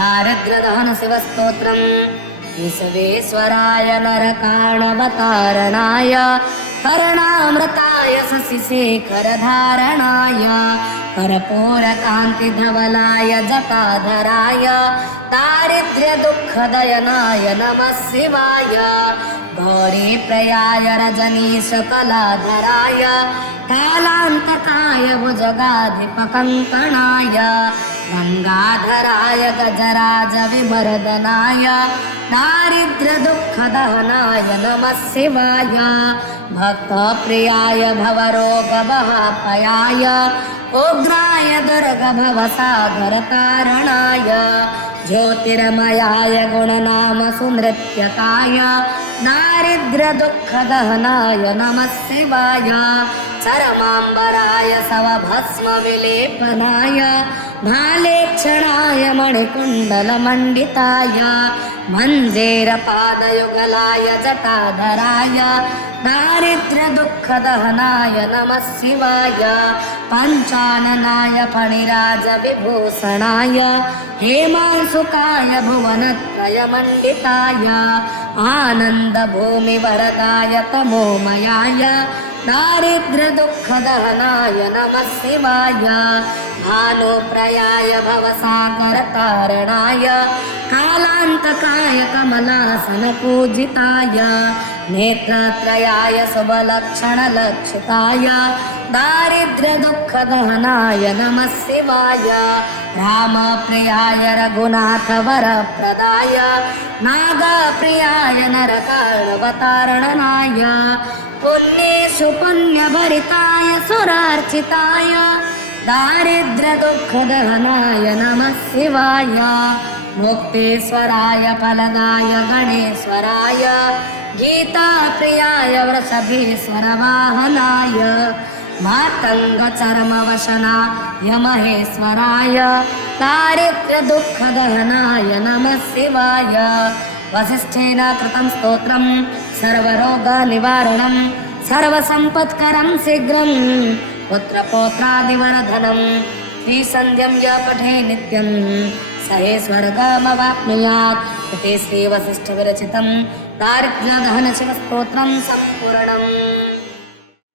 दारिद्र्यदहन शिवस्तोत्रम् विश्वेश्वराय नरकाणवतारणाय कर्णामृताय शशिशेखरधारणाय कर्पूरकान्तिधवलाय जटाधराय दारिद्र्यदुःखदयनाय नमः शिवाय गौरीप्रियाय रजनीशकलाधराय कालान्तकाय भुजगाधिपकङ्कणाय गंगाधराय गजराजविमर्दनाय दारिद्र्यदुःखदहनाय नमः शिवाय भक्तप्रियाय भवरोगभयापयाय उग्राय दुर्गभवसागरतारणाय ज्योतिर्मयाय गुणनाम सुनृत्यकाय दारिद्र्यदुःखदहनाय नमः शिवाय चरमाम्बराय सवभस्मविलेपनाय भालेक्षणाय मणिकुण्डलमण्डिताय मञ्जेरपादयुगलाय जटाधराय दारिद्र्यदुःखदहनाय नमः शिवाय पञ्चाननाय फणिराजविभूषणाय हेमांशुकाय भुवनत्रयमण्डिताय आनन्दभूमिवरदाय तमोमयाय दारिद्र्यदुःखदहनाय नमः शिवाय भानुप्रयाय भवसागरतारणाय कालान्तकाय कमलासनपूजिताय नेत्रत्रयाय शुभलक्षणलक्षिताय दारिद्र्यदुःखदहनाय नमः शिवाय रामप्रियाय रघुनाथवरप्रदाय नागप्रियाय नरकाणवतारणाय पुण्येषु पुण्यभरिताय सुरार्चिताय दारिद्र्यदुःखदहनाय नमः शिवाय मुक्तेश्वराय फलदाय गणेश्वराय गीताप्रियाय वृषभेश्वरवाहनाय मातङ्गचर्मवशनाय महेश्वराय दारिद्र्यदुःखदहनाय नमः शिवाय वसिष्ठेन कृतं स्तोत्रं सर्वरोगनिवारणं सर्वसम्पत्करं शीघ्रं पुत्रपौत्रादिवर्धनं त्रिसन्ध्यं य पठे नित्यं स हि स्वर्गमवाप्नुयात् इति श्रीवसिष्ठविरचितं दारिद्र्यदहन शिवस्तोत्रं सम्पूर्णम्।